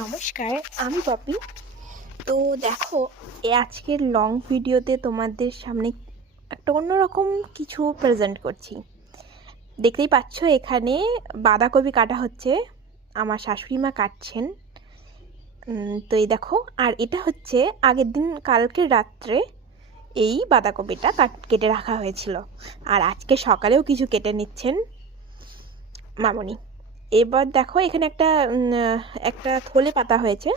নমস্কার, আমি পপি। তো দেখো, আজকের লং ভিডিওতে তোমাদের সামনে একটা অন্যরকম কিছু প্রেজেন্ট করছি। দেখতেই পাচ্ছ এখানে বাঁধাকপি কাটা হচ্ছে, আমার শাশুড়ি মা কাটছেন। তো এই দেখো, আর এটা হচ্ছে আগের দিন কালকের রাত্রে এই বাঁধাকপিটা কেটে রাখা হয়েছিল, আর আজকে সকালেও কিছু কেটে নিচ্ছেন মামনি। এবার দেখো এখানে একটা থলে পাতা হয়েছে,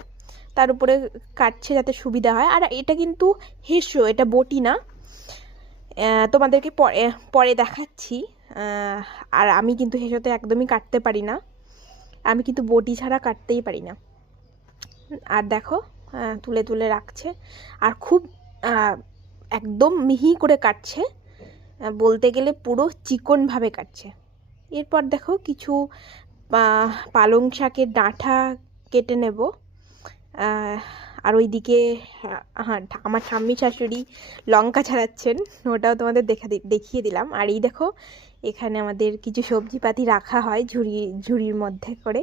তার উপরে কাটছে যাতে সুবিধা হয়। আর এটা কিন্তু হেসো, এটা বটি না। তোমাদেরকে পরে পরে দেখাচ্ছি। আর আমি কিন্তু হেসোতে একদমই কাটতে পারি না, আমি কিন্তু বটি ছাড়া কাটতেই পারি না। আর দেখো তুলে তুলে রাখছে, আর খুব একদম মিহি করে কাটছে, বলতে গেলে পুরো চিকনভাবে কাটছে। এরপর দেখো কিছু পালং শাকের ডাঁটা কেটে নেব। আর ওইদিকে হ্যাঁ, আমার ঠাম্মি শাশুড়ি লঙ্কা ছাড়াচ্ছেন, ওটাও তোমাদের দেখিয়ে দিলাম। আর এই দেখো এখানে আমাদের কিছু সবজিপাতি রাখা হয় ঝুড়ির মধ্যে করে।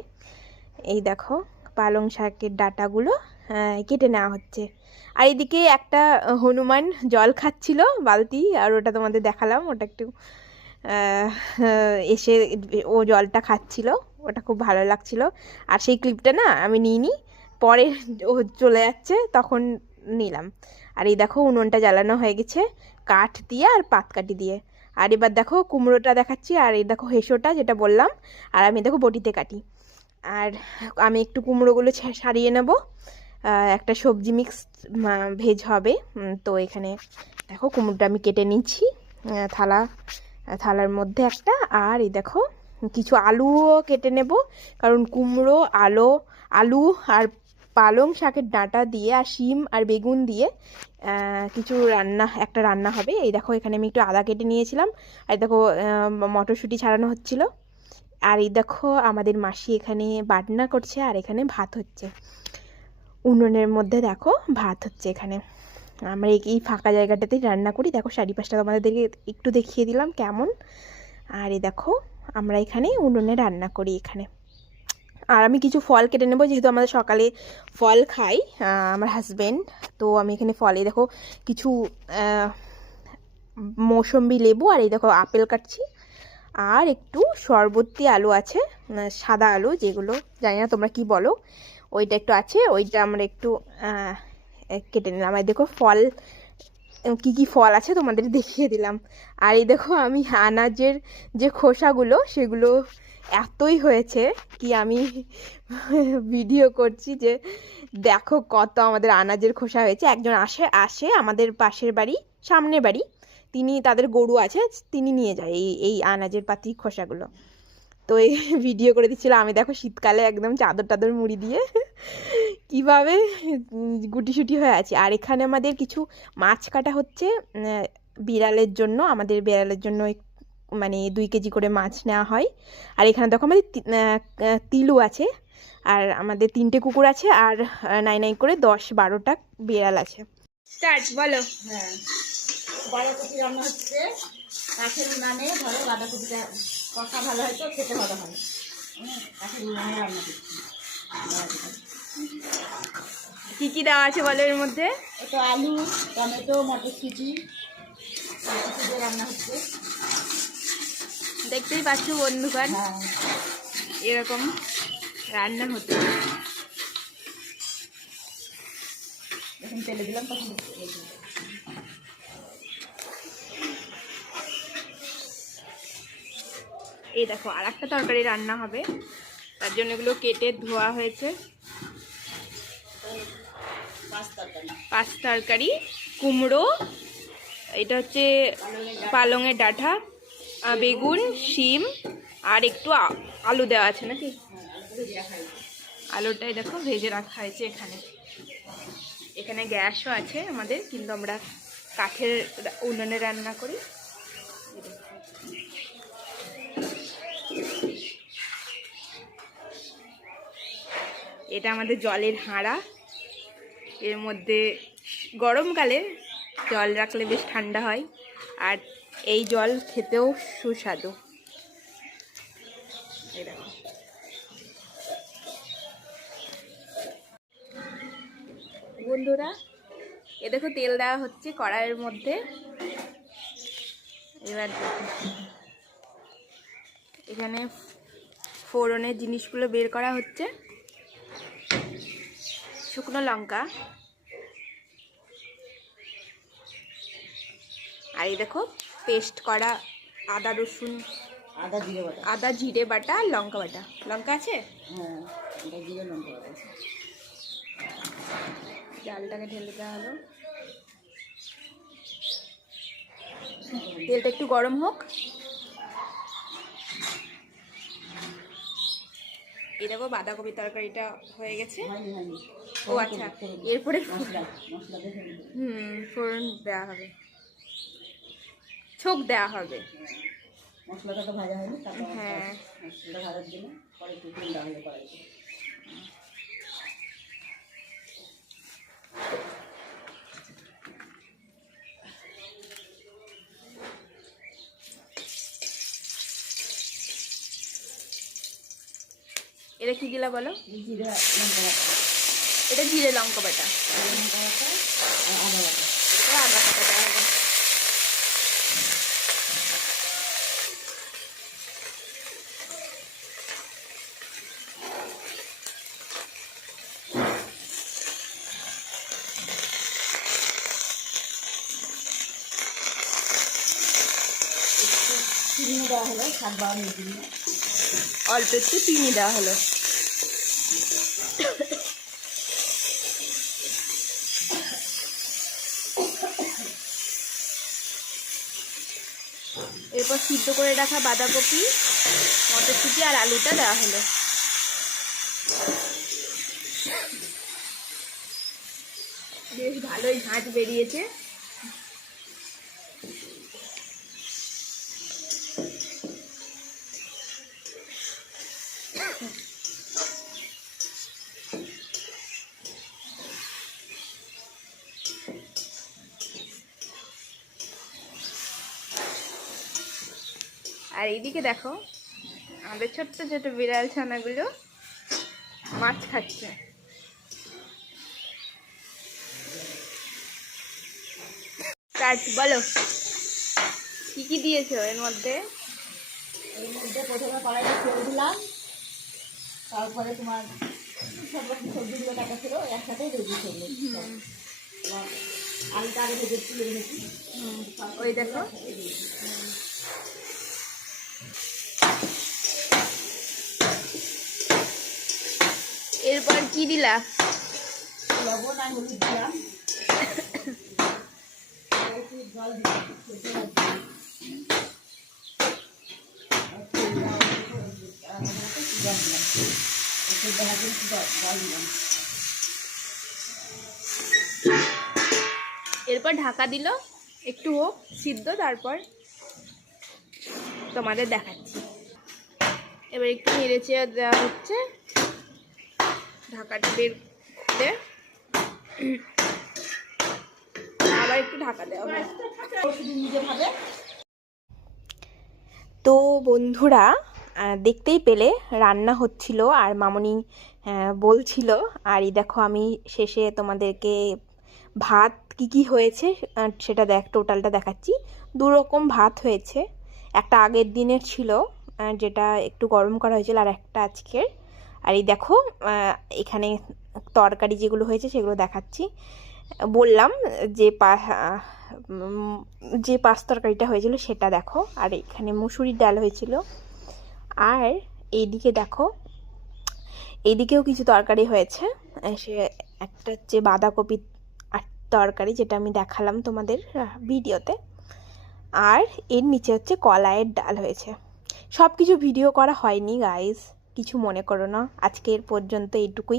এই দেখো পালং শাকের ডাঁটাগুলো কেটে নেওয়া হচ্ছে। আর এইদিকে একটা হনুমান জল খাচ্ছিল বালতি, আর ওটা তোমাদের দেখালাম। ওটা একটু এসে ও জলটা খাচ্ছিল, ওটা খুব ভালো লাগছিল। আর সেই ক্লিপটা না আমি নিইনি, পরে ও চলে যাচ্ছে তখন নিলাম। আর এই দেখো উনুনটা জ্বালানো হয়ে গেছে কাঠ দিয়ে আর পাতকাঠি দিয়ে। আর এবার দেখো কুমড়োটা দেখাচ্ছি, আর এই দেখো হেসোটা যেটা বললাম, আর আমি দেখো বটিতে কাটি। আর আমি একটু কুমড়োগুলো সারিয়ে নেব, একটা সবজি মিক্স ভেজ হবে। তো এখানে দেখো কুমড়োটা আমি কেটে নিচ্ছি থালার মধ্যে একটা। আর এই দেখো কিছু আলুও কেটে নেব, কারণ কুমড়ো আলু আর পালং শাকের ডাঁটা দিয়ে আর শিম আর বেগুন দিয়ে কিছু একটা রান্না হবে। এই দেখো এখানে আমি একটু আদা কেটে নিয়েছিলাম। আর দেখো মটরশুঁটি ছাড়ানো হচ্ছিল। আর এই দেখো আমাদের মাসি এখানে বাটনা করছে, আর এখানে ভাত হচ্ছে উনুনের মধ্যে। দেখো ভাত হচ্ছে এখানে। আমরা এই ফাঁকা জায়গাটাতেই রান্না করি। দেখো চারিপাশটা তোমাদেরকে একটু দেখিয়ে দিলাম কেমন। আর এই দেখো আমরা এখানে উনুনে রান্না করি এখানে। আর আমি কিছু ফল কেটে নেবো, যেহেতু আমাদের সকালে ফল খাই আমার হাজব্যান্ড। তো আমি এখানে ফলে দেখো কিছু মৌসম্বি লেবু, আর এই দেখো আপেল কাটছি। আর একটু শরবতী আলু আছে, সাদা আলু যেগুলো জানি না তোমরা কি বলো, ওইটা একটু আছে, ওইটা আমরা একটু কেটে নিলাম। আর দেখো ফল কি কি ফল আছে তোমাদের দেখিয়ে দিলাম। আর এই দেখো আমি আনাজের যে খোসাগুলো সেগুলো এতই হয়েছে কি আমি ভিডিও করছি যে দেখো কত আমাদের আনাজের খোসা হয়েছে। একজন আসে আমাদের পাশের বাড়ি, সামনের বাড়ি, তিনি তাদের গরু আছে, তিনি নিয়ে যায় এই আনাজের পাতি খোসাগুলো। তো এই ভিডিও করে দিচ্ছিল আমি, দেখো শীতকালে একদম চাদর টাদর মুড়ি দিয়ে কিভাবে গুটিসুটি হয়ে আছে। আর এখানে আমাদের কিছু মাছ কাটা হচ্ছে বিড়ালের জন্য, আমাদের বিড়ালের জন্য মানে 2 কেজি করে মাছ নেওয়া হয়। আর এখানে দেখো আমাদের তিলু আছে, আর আমাদের 3টে কুকুর আছে, আর নাই করে 10-12টা বিড়াল আছে। স্টার্ট বলো। হ্যাঁ, বাঁধাকপি রান্না হচ্ছে কাঠের উনানে। ধরো বাঁধাকপিটা কষা ভালো হয় তো খেতে ভালো হয়। কাঠের উনানে রান্না করছি। কি কি দেওয়া আছে বলো এর মধ্যে? এটা আলু, টমেটো, মটরশুঁটি দিয়ে রান্না হচ্ছে। দেখতেই পাচ্ছ বন্ধুগণ, হ্যাঁ, এরকম রান্না হচ্ছে। যখন তেলে দিলাম তখন এই দেখো আর একটা তরকারি রান্না হবে, তার জন্য এগুলো কেটে ধোয়া হয়েছে। পাঁচ তরকারি, কুমড়ো, এটা হচ্ছে পালংয়ের ডাঁটা, বেগুন, শিম, আর একটু আলু দেওয়া আছে নাকি। আলুটাই দেখো ভেজে রাখা হয়েছে এখানে। এখানে গ্যাসও আছে আমাদের, কিন্তু আমরা কাঠের উনুনে রান্না করি। এটা আমাদের জলের হাঁড়া, এর মধ্যে গরমকালে জল রাখলে বেশ ঠান্ডা হয়, আর এই জল খেতেও সুস্বাদু। এই দেখো বন্ধুরা, এ দেখো তেল দেওয়া হচ্ছে কড়াইয়ের মধ্যে। এবার দেখো এখানে ফোড়নের জিনিসগুলো বের করা হচ্ছে। শুকনো লঙ্কা, আর এই দেখো পেস্ট করা আদা রসুন, আদা জিরে বাটা, লঙ্কা বাটা। লঙ্কা আছে? হ্যাঁ, এটা জিরে লঙ্কা বাটা। ডালটাকে ঢেলে দেওয়া হলো। তেলটা একটু গরম হোক। এই দেখো বাঁধাকপি তরকারিটা হয়ে গেছে। ও আচ্ছা, এরপরে ফোড়ন দেওয়া হবে, ছোক দেওয়া হবে। মশলাটা তো ভাজা হয়নি, হ্যাঁ মশলাটা ভাজার জন্য পরে একটু তেল দেওয়া হবে কড়াইতে। এটা কি দিলা বলো? জিরে লঙ্কা বাটা। এটা জিরে লঙ্কা বাটা, লঙ্কা বাটা আর আদা বাটা। এটা আদা বাটা দেওয়া হবে। চিনি দেওয়া হলো স্বাদ বাড়ানোর জন্য। অল্প একটু চিনি দেওয়া হলো। এরপর সিদ্ধ করে রাখা বাঁধাকপি, মটরশুঁটি আর আলুটা দেওয়া হলো। বেশ ভালোই ঝাঁঝ বেরিয়েছে। আর এইদিকে দেখো আমাদের ছোট্ট ছোট বিড়াল ছানাগুলো মাছ খাচ্ছে। বলো কি কি দিয়েছো এর মধ্যে? এর মধ্যে প্রথমে কড়াইতে তেল দিলাম, তারপরে তোমার সব রকম সবজিগুলো কাটা ছিল একসাথে ভেজে ফেললো। আলুটা আগে ভেজে তুলে রেখেছি। ওই দেখো এরপর কি দিলা? লবণ আর হলুদ দিলাম, জল দিলাম, এরপর ঢাকা দিল একটু হোক সিদ্ধ, তারপর তোমাদের দেখাচ্ছি। এবার একটু নেড়ে চেড়ে দেওয়া হচ্ছে, ঢাকাটা বের খুলে আবার একটু ঢাকা দেওয়া হবে। তো বন্ধুরা দেখতেই পেলে রান্না হচ্ছিল আর মামনি বলছিল। আর এই দেখো আমি শেষে তোমাদেরকে ভাত কি হয়েছে সেটা টোটালটা দেখাচ্ছি। দু রকম ভাত হয়েছে, একটা আগের দিনের ছিল যেটা একটু গরম করা হয়েছিল, আর একটা আজকের। আর এই দেখো এখানে তরকারি যেগুলো হয়েছে সেগুলো দেখাচ্ছি। বললাম যে পাঁচ তরকারিটা হয়েছিল সেটা দেখো। আর এখানে মুসুরির ডাল হয়েছিল। আর এইদিকে দেখো, এইদিকেও কিছু তরকারি হয়েছে। সে একটা হচ্ছে বাঁধাকপি তরকারি, যেটা আমি দেখালাম তোমাদের ভিডিওতে। আর এর নিচে হচ্ছে কলাইয়ের ডাল হয়েছে। সব কিছু ভিডিও করা হয়নি গাইস, কিছু মনে করো না। আজকের পর্যন্ত এইটুকুই।